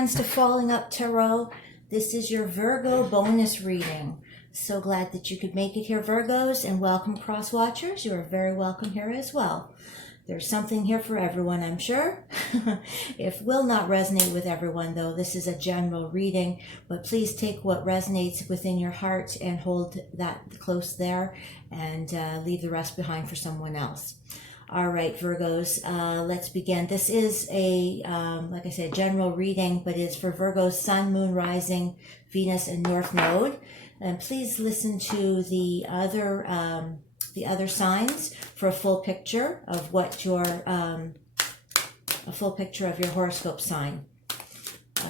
friends to Falling Up Tarot. This is your Virgo bonus reading. So glad that you could make it here, Virgos, and welcome cross watchers. You are very welcome here as well. There's something here for everyone, I'm sure. It will not resonate with everyone, though. This is a general reading, but please take what resonates within your heart and hold that close there, and leave the rest behind for someone else. All right, Virgos, let's begin. This is a, like I said, general reading, but it's for Virgos, Sun, Moon, Rising, Venus, and North Node. And please listen to the other signs for a full picture of what your, a full picture of your horoscope sign.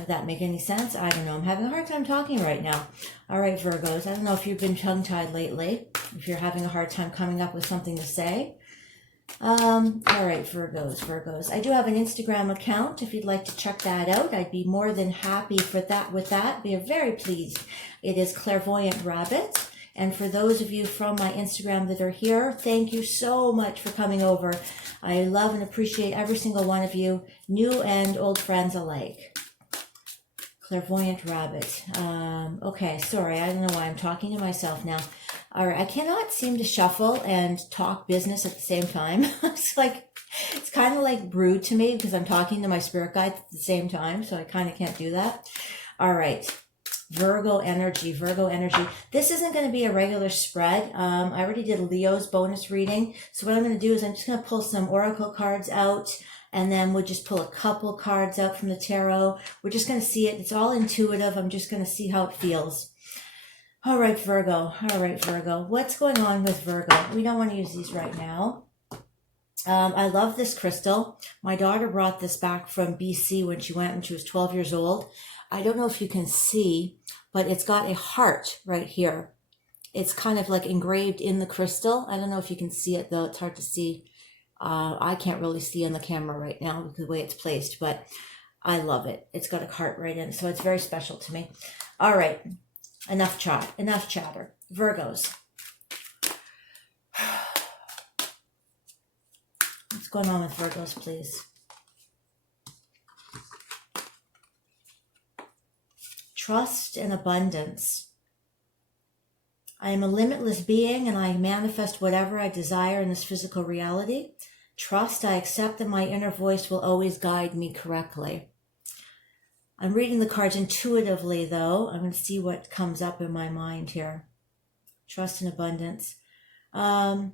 That make any sense? I don't know. I'm having a hard time talking right now. All right, Virgos, I don't know if you've been tongue-tied lately, if you're having a hard time coming up with something to say. All right, Virgos. I do have an Instagram account. If you'd like to check that out, I'd be more than happy for that. With that, be very pleased. It is Clairvoyant Rabbit. And for those of you from my Instagram that are here, thank you so much for coming over. I love and appreciate every single one of you, new and old friends alike. Clairvoyant Rabbit. Okay, sorry, I don't know why I'm talking to myself now. All right, I cannot seem to shuffle and talk business at the same time. It's kind of like rude to me because I'm talking to my spirit guides at the same time, so I kind of can't do that. All right, Virgo energy. This isn't going to be a regular spread. I already did Leo's bonus reading, so what I'm going to do is I'm just going to pull some oracle cards out, and then we'll just pull a couple cards out from the tarot. We're just going to see it. It's all intuitive. I'm just going to see how it feels. All right, Virgo. What's going on with Virgo? We don't want to use these right now. I love this crystal. My daughter brought this back from BC when she was 12 years old. I don't know if you can see, but it's got a heart right here. It's kind of like engraved in the crystal. I don't know if you can see it, though. It's hard to see. I can't really see on the camera right now because of the way it's placed, but I love it. It's got a heart right in it, so it's very special to me. All right. Enough chatter. Virgos. What's going on with Virgos, please? Trust and abundance. I am a limitless being and I manifest whatever I desire in this physical reality. Trust, I accept that my inner voice will always guide me correctly. I'm reading the cards intuitively, though. I'm going to see what comes up in my mind here. Trust and abundance. I'm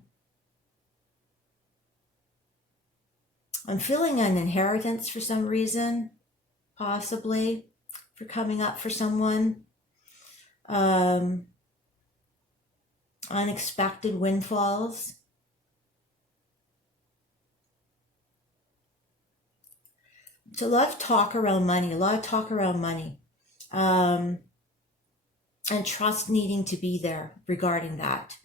feeling an inheritance for some reason, possibly, for coming up for someone. Unexpected windfalls. It's a lot of talk around money, and trust needing to be there regarding that.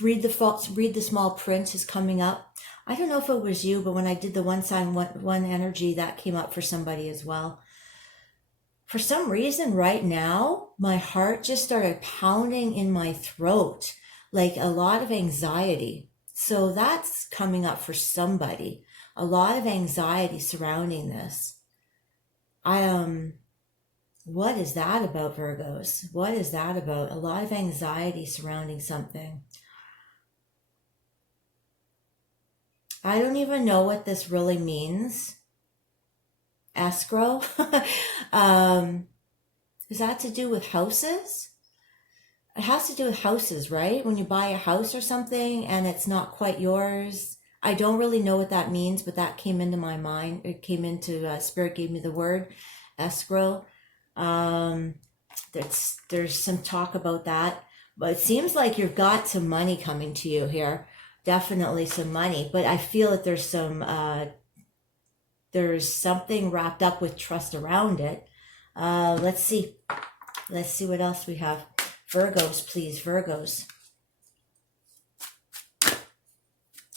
Read the Small Print is coming up. I don't know if it was you, but when I did the one sign, one energy, that came up for somebody as well. For some reason right now, my heart just started pounding in my throat. Like a lot of anxiety. So that's coming up for somebody. A lot of anxiety surrounding this. What is that about, Virgos? What is that about? A lot of anxiety surrounding something. I don't even know what this really means. Escrow? Is that to do with houses? It has to do with houses, right? When you buy a house or something and it's not quite yours. I don't really know what that means, but that came into my mind. It came into, Spirit gave me the word, escrow. There's some talk about that. But it seems like you've got some money coming to you here. Definitely some money. But I feel that there's something wrapped up with trust around it. Let's see. Let's see what else we have. Virgos, please, Virgos.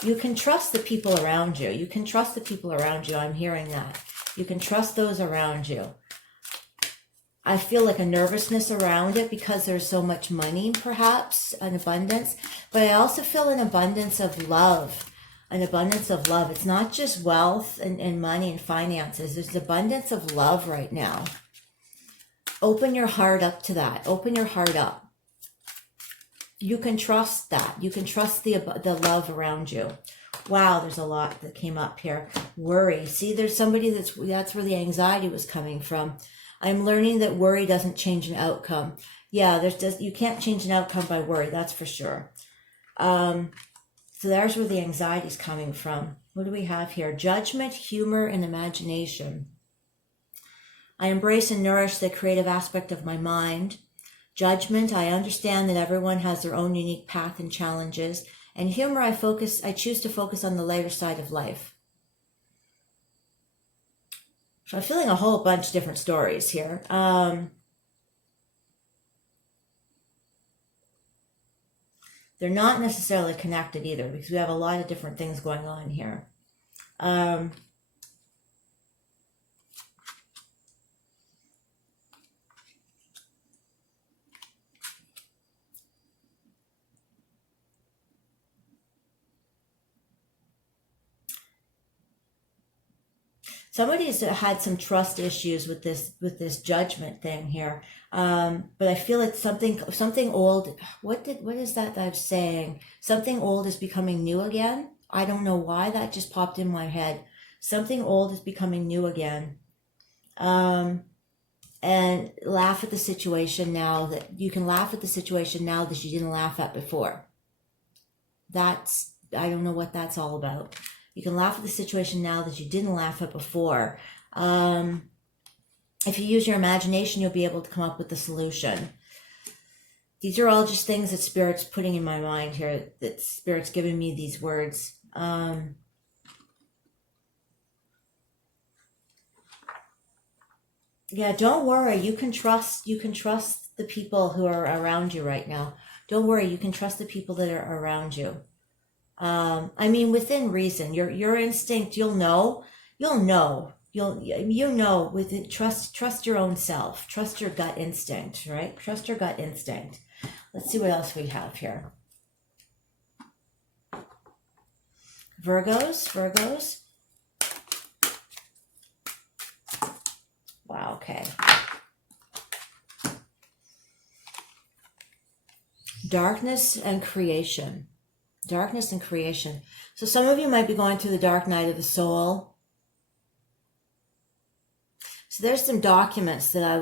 You can trust the people around you. I'm hearing that. You can trust those around you. I feel like a nervousness around it because there's so much money, perhaps, an abundance. But I also feel an abundance of love. An abundance of love. It's not just wealth and money and finances. There's abundance of love right now. Open your heart up to that. Open your heart up. You can trust that. You can trust the love around you. Wow, there's a lot that came up here. Worry. See, there's somebody that's where the anxiety was coming from. I'm learning that worry doesn't change an outcome. Yeah, you can't change an outcome by worry, that's for sure. So there's where the anxiety is coming from. What do we have here? Judgment, humor, and imagination. I embrace and nourish the creative aspect of my mind. Judgment, I understand that everyone has their own unique path and challenges. And humor, I choose to focus on the lighter side of life. So I'm feeling a whole bunch of different stories here. They're not necessarily connected either because we have a lot of different things going on here. Somebody's had some trust issues with this judgment thing here, but I feel it's something old. What is that I'm saying? Something old is becoming new again. I don't know why that just popped in my head. Something old is becoming new again, and laugh at the situation now that you can laugh at the situation now that you didn't laugh at before. I don't know what that's all about. You can laugh at the situation now that you didn't laugh at before. If you use your imagination, you'll be able to come up with the solution. These are all just things that Spirit's putting in my mind here, that Spirit's giving me these words. Yeah, don't worry. You can trust the people who are around you right now. Don't worry. You can trust the people that are around you. I mean, within reason, your instinct, you'll know with it, trust your own self, trust your gut instinct, right? Trust your gut instinct. Let's see what else we have here. Virgos. Wow, okay. Darkness and creation. Darkness and creation. So some of you might be going through the dark night of the soul. So there's some documents that I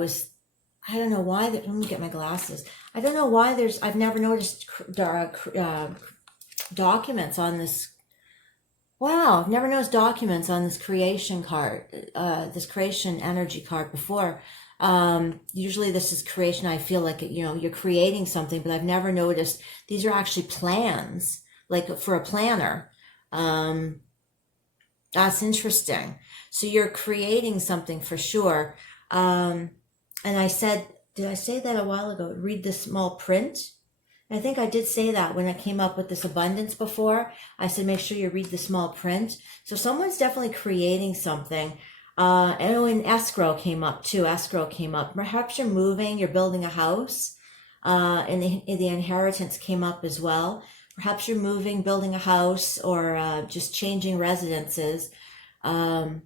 don't know why, let me get my glasses. I don't know why I've never noticed documents on this. Wow, I've never noticed documents on this creation card, this creation energy card before. Usually this is creation. I feel like, you're creating something, but I've never noticed these are actually plans. Like for a planner. That's interesting. So you're creating something for sure. And did I say that a while ago? Read the small print. I think I did say that when I came up with this abundance before. I said, make sure you read the small print. So someone's definitely creating something. And escrow came up too. Escrow came up. Perhaps you're moving, you're building a house. And the inheritance came up as well. Perhaps you're moving, building a house, or just changing residences. It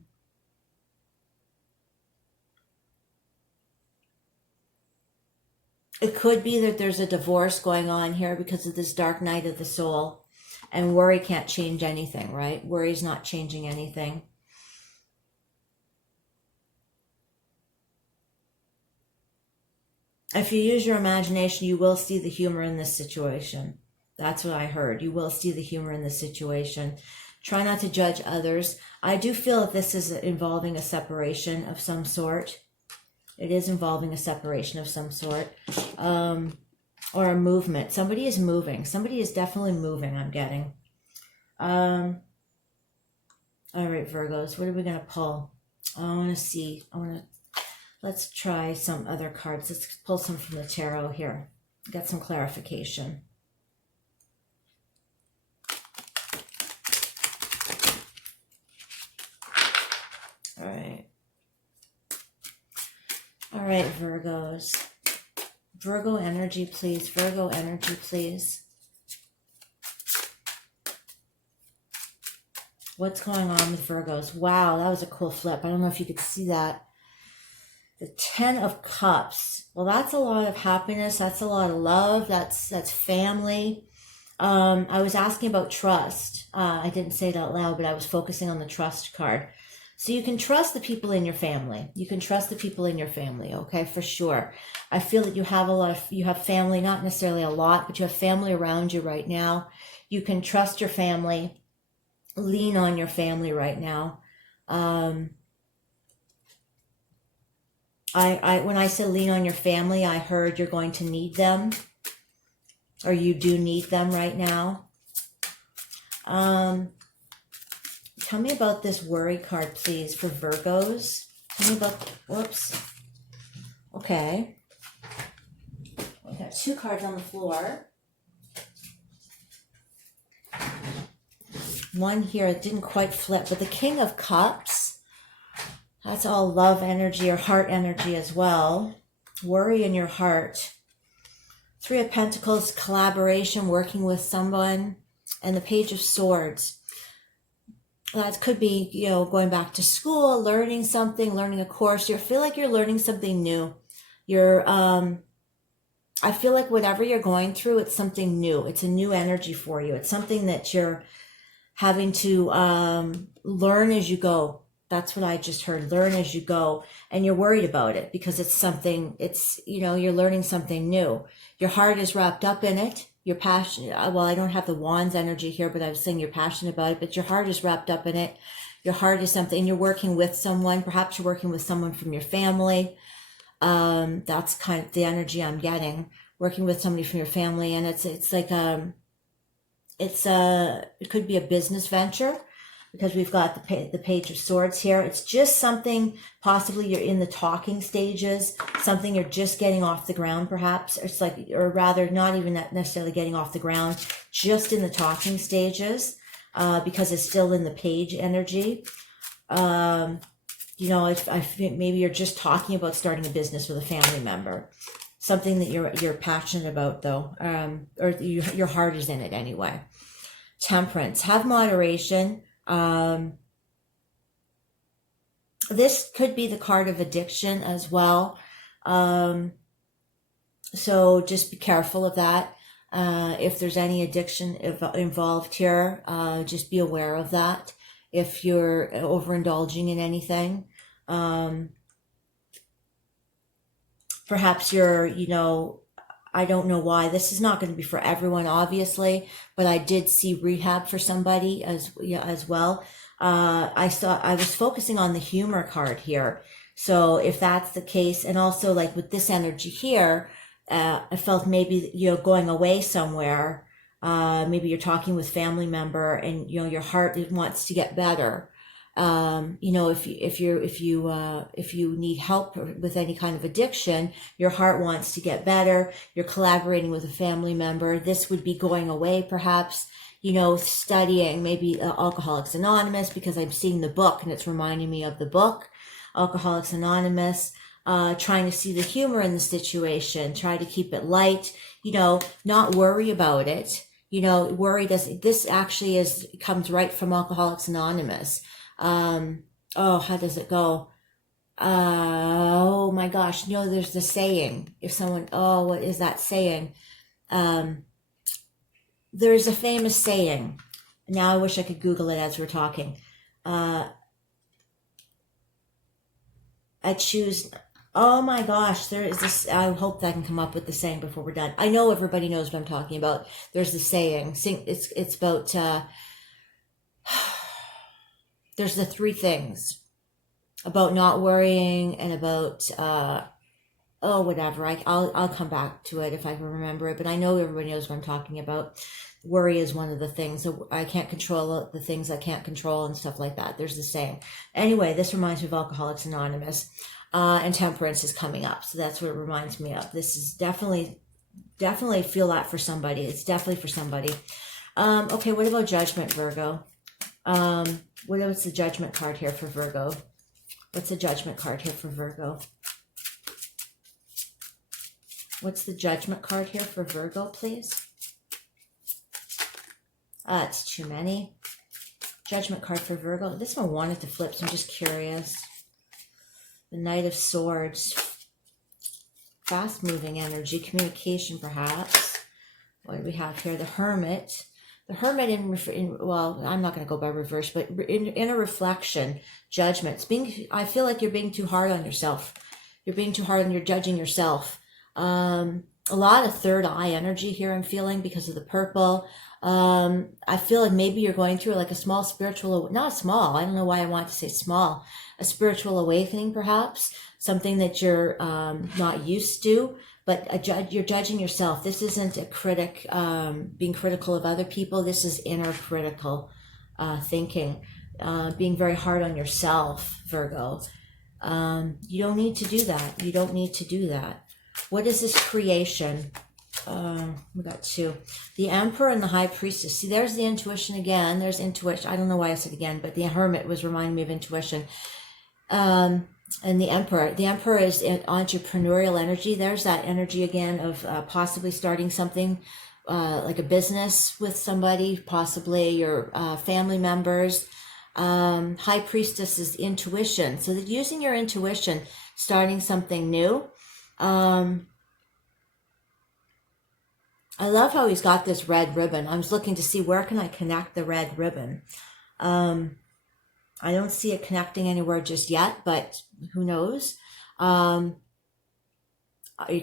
could be that there's a divorce going on here because of this dark night of the soul. And worry can't change anything, right? Worry's not changing anything. If you use your imagination, you will see the humor in this situation. That's what I heard. You will see the humor in this situation. Try not to judge others. I do feel that this is involving a separation of some sort. It is involving a separation of some sort. Or a movement. Somebody is moving. Somebody is definitely moving, I'm getting. All right, Virgos, what are we going to pull? I want to see. Let's try some other cards. Let's pull some from the tarot here. Get some clarification. All right, Virgos. Virgo energy, please. Virgo energy, please. What's going on with Virgos? Wow, that was a cool flip. I don't know if you could see that. The 10 of Cups. Well, that's a lot of happiness. That's a lot of love. That's family. I was asking about trust. I didn't say it out loud, but I was focusing on the trust card. So you can trust the people in your family. You can trust the people in your family, okay, for sure. I feel that you have family, not necessarily a lot, but you have family around you right now. You can trust your family. Lean on your family right now. When I said lean on your family, I heard you're going to need them, or you do need them right now. Tell me about this worry card, please, for Virgos. Tell me about, whoops. Okay. We got 2 cards on the floor. One here, it didn't quite flip, but the King of Cups, that's all love energy or heart energy as well. Worry in your heart. 3 of Pentacles, collaboration, working with someone. And the Page of Swords. That could be, going back to school, learning something, learning a course. You feel like you're learning something new. I feel like whatever you're going through, it's something new. It's a new energy for you. It's something that you're having to learn as you go. That's what I just heard. Learn as you go. And you're worried about it because you're learning something new. Your heart is wrapped up in it. You're passionate. Well, I don't have the Wands energy here, but I was saying you're passionate about it, but your heart is wrapped up in it. Your heart is something, you're working with someone. Perhaps you're working with someone from your family. That's kind of the energy I'm getting. Working with somebody from your family. And it's like, it could be a business venture because we've got the Page of Swords here. It's just something, possibly you're in the talking stages, something you're just getting off the ground perhaps, or rather not even necessarily getting off the ground, just in the talking stages, because it's still in the Page energy. Maybe you're just talking about starting a business with a family member. Something that you're passionate about though, or your heart is in it anyway. Temperance, have moderation. This could be the card of addiction as well. So just be careful of that. If there's any addiction involved here, just be aware of that. If you're overindulging in anything, perhaps you're, I don't know why. This is not going to be for everyone, obviously, but I did see rehab for somebody as well. I was focusing on the humor card here. So if that's the case, and also like with this energy here, I felt maybe, going away somewhere. Maybe you're talking with family member and, your heart wants to get better. If you need help with any kind of addiction, your heart wants to get better. You're collaborating with a family member. This would be going away, perhaps, studying maybe Alcoholics Anonymous, because I'm seeing the book and it's reminding me of the book, Alcoholics Anonymous. Trying to see the humor in the situation, try to keep it light, not worry about it. This actually comes right from Alcoholics Anonymous. How does it go? Oh my gosh. There's the saying. If someone, what is that saying? There's a famous saying. Now I wish I could Google it as we're talking. I choose, oh my gosh, there is this, I hope that I can come up with the saying before we're done. I know everybody knows what I'm talking about. There's the saying. It's about, there's the 3 things about not worrying and about, whatever. I'll come back to it if I can remember it, but I know everybody knows what I'm talking about. Worry is one of the things. So I can't control the things I can't control and stuff like that. There's the saying. Anyway, this reminds me of Alcoholics Anonymous, and temperance is coming up. So that's what it reminds me of. This is definitely feel that for somebody. It's definitely for somebody. Okay. What about judgment, Virgo? What's the judgment card here for Virgo? What's the judgment card here for Virgo? What's the Judgment card here for Virgo, please? It's too many. Judgment card for Virgo. This one wanted to flip, so I'm just curious. The Knight of Swords. Fast-moving energy, communication perhaps. What do we have here? The Hermit. The Hermit well, I'm not going to go by reverse, but in a reflection, judgments. I feel like you're being too hard on yourself. You're being too hard and you're judging yourself. A lot of third eye energy here I'm feeling because of the purple. I feel like maybe you're going through like a small spiritual, not small, I don't know why I want to say small, a spiritual awakening perhaps, something that you're not used to, but you're judging yourself. This isn't a critic, being critical of other people. This is inner critical thinking, being very hard on yourself, Virgo. You don't need to do that. You don't need to do that. What is this creation? We got two. The Emperor and the High Priestess. See, there's the intuition again. There's intuition. I don't know why I said again, but the Hermit was reminding me of intuition. And the Emperor. The Emperor is entrepreneurial energy. There's that energy again of possibly starting something like a business with somebody, possibly your family members. High Priestess is intuition. So that using your intuition, starting something new. I love how he's got this red ribbon. I was looking to see where can I connect the red ribbon. I don't see it connecting anywhere just yet, but who knows? It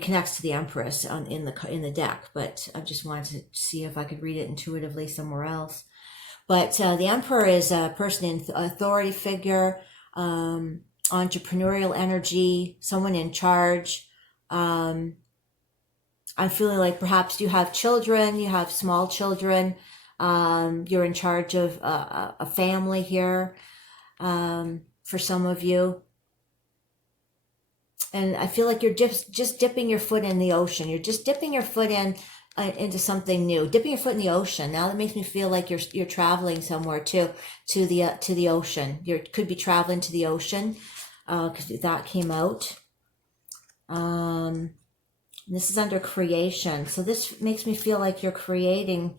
connects to the Empress in the deck, but I just wanted to see if I could read it intuitively somewhere else. But the Emperor is a person in authority figure, entrepreneurial energy, someone in charge. I'm feeling like perhaps you have children, you have small children, you're in charge of a family here, for some of you. And I feel like you're just dipping your foot in the ocean. You're just dipping your foot into something new, dipping your foot in the ocean. Now that makes me feel like you're traveling somewhere too, to the ocean. You could be traveling to the ocean, because that came out. This is under creation. So this makes me feel like you're creating.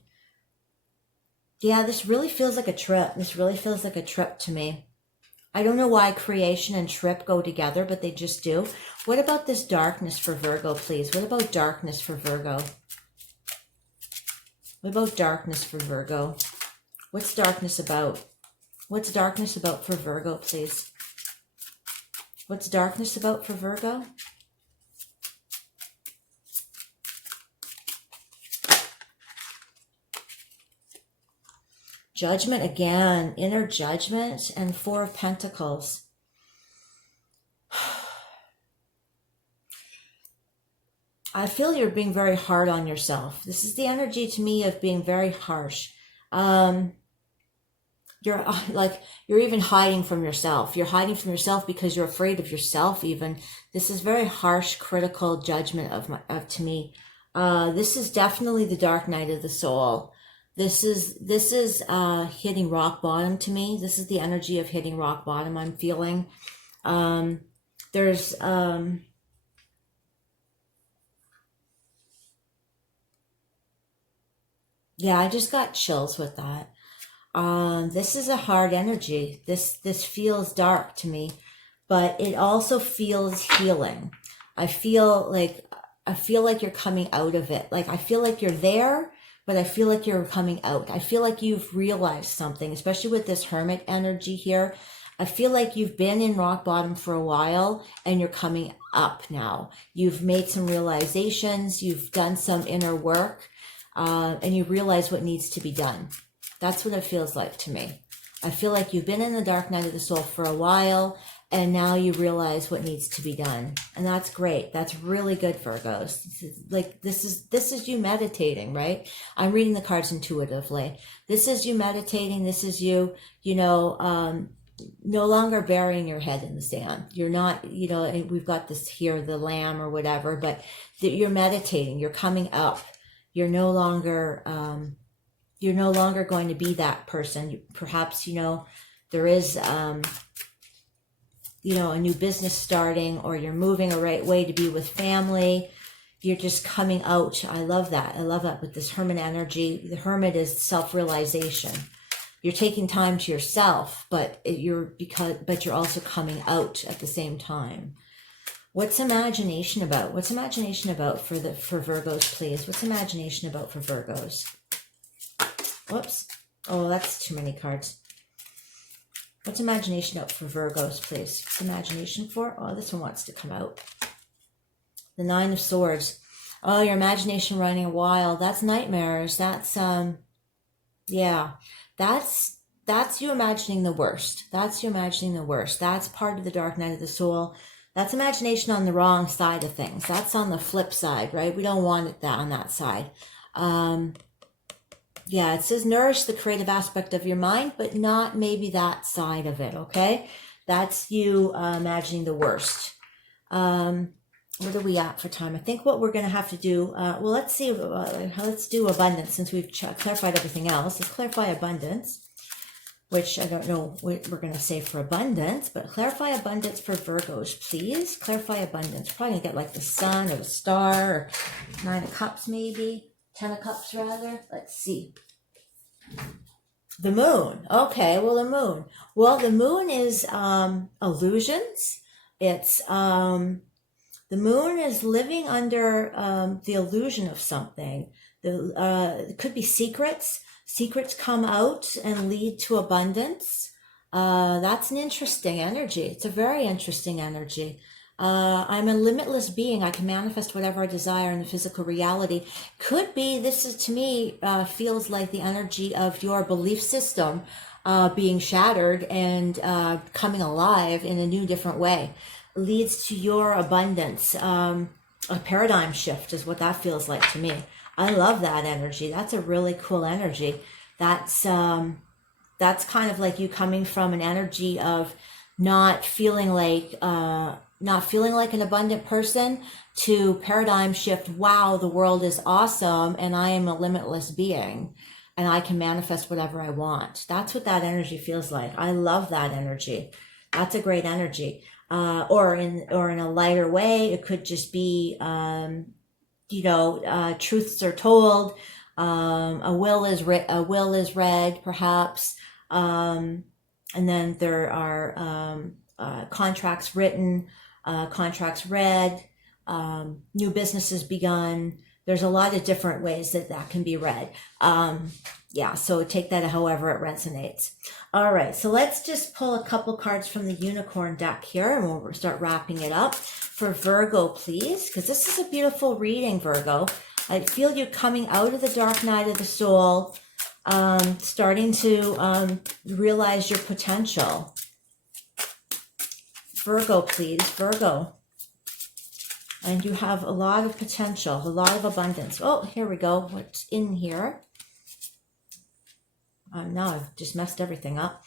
Yeah, this really feels like a trip. This really feels like a trip to me. I don't know why creation and trip go together, but they just do. What about this darkness for Virgo, please? What about darkness for Virgo? What about darkness for Virgo? What's darkness about? What's darkness about for Virgo, please? What's darkness about for Virgo? Judgment again, inner judgment, and Four of Pentacles. I feel you're being very hard on yourself. This is the energy to me of being very harsh. You're even hiding from yourself. You're hiding from yourself because you're afraid of yourself even. This is very harsh, critical judgment to me. This is definitely the dark night of the soul. This is hitting rock bottom to me. This is the energy of hitting rock bottom I'm feeling. Yeah, I just got chills with that. This is a hard energy. This feels dark to me, but it also feels healing. I feel like you're coming out of it. Like I feel like you're there, but I feel like you're coming out. I feel like you've realized something, especially with this Hermit energy here. I feel like you've been in rock bottom for a while and you're coming up now. You've made some realizations, you've done some inner work, and you realize what needs to be done. That's what it feels like to me. I feel like you've been in the dark night of the soul for a while and now you realize what needs to be done. And that's great. That's really good, Virgos. This is you meditating, right? I'm reading the cards intuitively. This is you meditating. This is you, no longer burying your head in the sand. You're not, we've got this here, the lamb or whatever, but you're meditating. You're coming up. You're no longer going to be that person. Perhaps, there is, a new business starting, or you're moving a right way to be with family. you're just coming out. I love that. I love that with this Hermit energy. The Hermit is self-realization. You're taking time to yourself, but you're also coming out at the same time. What's imagination about? What's imagination about for Virgos, please? What's imagination about for Virgos? Whoops. Oh, that's too many cards. What's imagination out for Virgos, please? What's imagination for? Oh, this one wants to come out. The Nine of Swords. Oh, your imagination running wild. That's nightmares. That's, yeah. That's you imagining the worst. That's you imagining the worst. That's part of the dark night of the soul. That's imagination on the wrong side of things. That's on the flip side, right? We don't want it on that side. Yeah, it says nourish the creative aspect of your mind, but not maybe that side of it, okay? That's you imagining the worst. What are we at for time? I think what we're going to have to do, well, let's see, let's do abundance since we've clarified everything else. Let's clarify abundance, which I don't know what we're going to say for abundance, but clarify abundance for Virgos, please. Clarify abundance. We're probably going to get like the sun or the star or 9 of Cups maybe. 10 of Cups rather. Let's see. The moon. Okay, well, the moon. Well, the moon is illusions. It's the moon is living under the illusion of something. It could be secrets. Secrets come out and lead to abundance. That's an interesting energy. It's a very interesting energy. I'm a limitless being. I can manifest whatever I desire in the physical reality. Could be, this is to me, feels like the energy of your belief system being shattered and coming alive in a new, different way. Leads to your abundance. A paradigm shift is what that feels like to me. I love that energy. That's a really cool energy. That's kind of like you coming from an energy of not feeling like an abundant person to paradigm shift. Wow, the world is awesome and I am a limitless being and I can manifest whatever I want. That's what that energy feels like. I love that energy. That's a great energy. Or in a lighter way, it could just be, truths are told, a will is read, perhaps, and then there are contracts written, contracts read, new businesses begun. There's a lot of different ways that can be read. Yeah, so take that however it resonates. All right, so let's just pull a couple cards from the unicorn deck here and we'll start wrapping it up. For Virgo, please, because this is a beautiful reading, Virgo. I feel you coming out of the dark night of the soul, starting to realize your potential. Virgo, please, Virgo. And you have a lot of potential, a lot of abundance. Oh, here we go. What's in here? Now I've just messed everything up.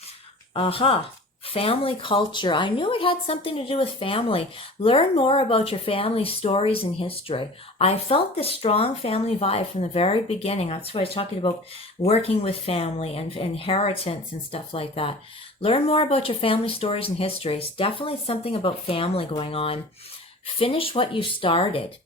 Aha. Family culture. I knew it had something to do with family. Learn more about your family stories and history. I felt this strong family vibe from the very beginning. That's why I was talking about working with family and inheritance and stuff like that. Learn more about your family stories and histories. Definitely something about family going on. Finish what you started.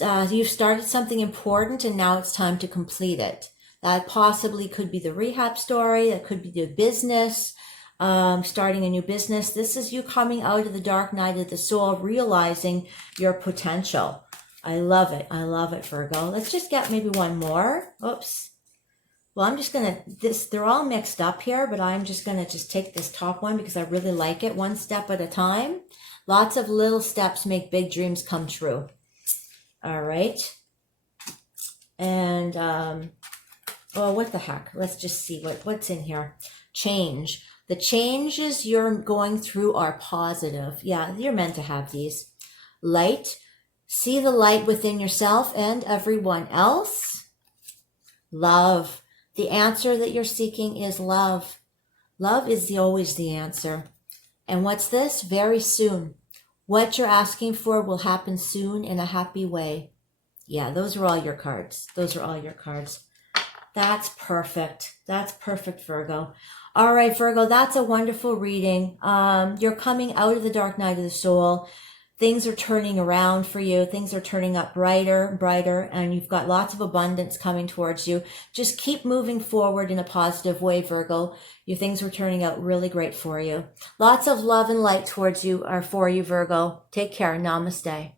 You've started something important and now it's time to complete it. That possibly could be the rehab story. That could be the business, starting a new business. This is you coming out of the dark night of the soul, realizing your potential. I love it. I love it, Virgo. Let's just get maybe one more. Oops. Well, I'm just going to, they're all mixed up here, but I'm just going to just take this top one because I really like it. One step at a time. Lots of little steps make big dreams come true. All right. And, oh, what the heck? Let's just see what's in here. Change. The changes you're going through are positive. Yeah, you're meant to have these. Light. See the light within yourself and everyone else. Love. The answer that you're seeking is love. Love is always the answer. And what's this? Very soon. What you're asking for will happen soon in a happy way. Yeah, those are all your cards. Those are all your cards. That's perfect. That's perfect, Virgo. All right, Virgo, that's a wonderful reading. You're coming out of the dark night of the soul. Things are turning around for you. Things are turning up brighter and brighter, and you've got lots of abundance coming towards you. Just keep moving forward in a positive way, Virgo. Your things are turning out really great for you. Lots of love and light towards you are for you, Virgo. Take care. Namaste.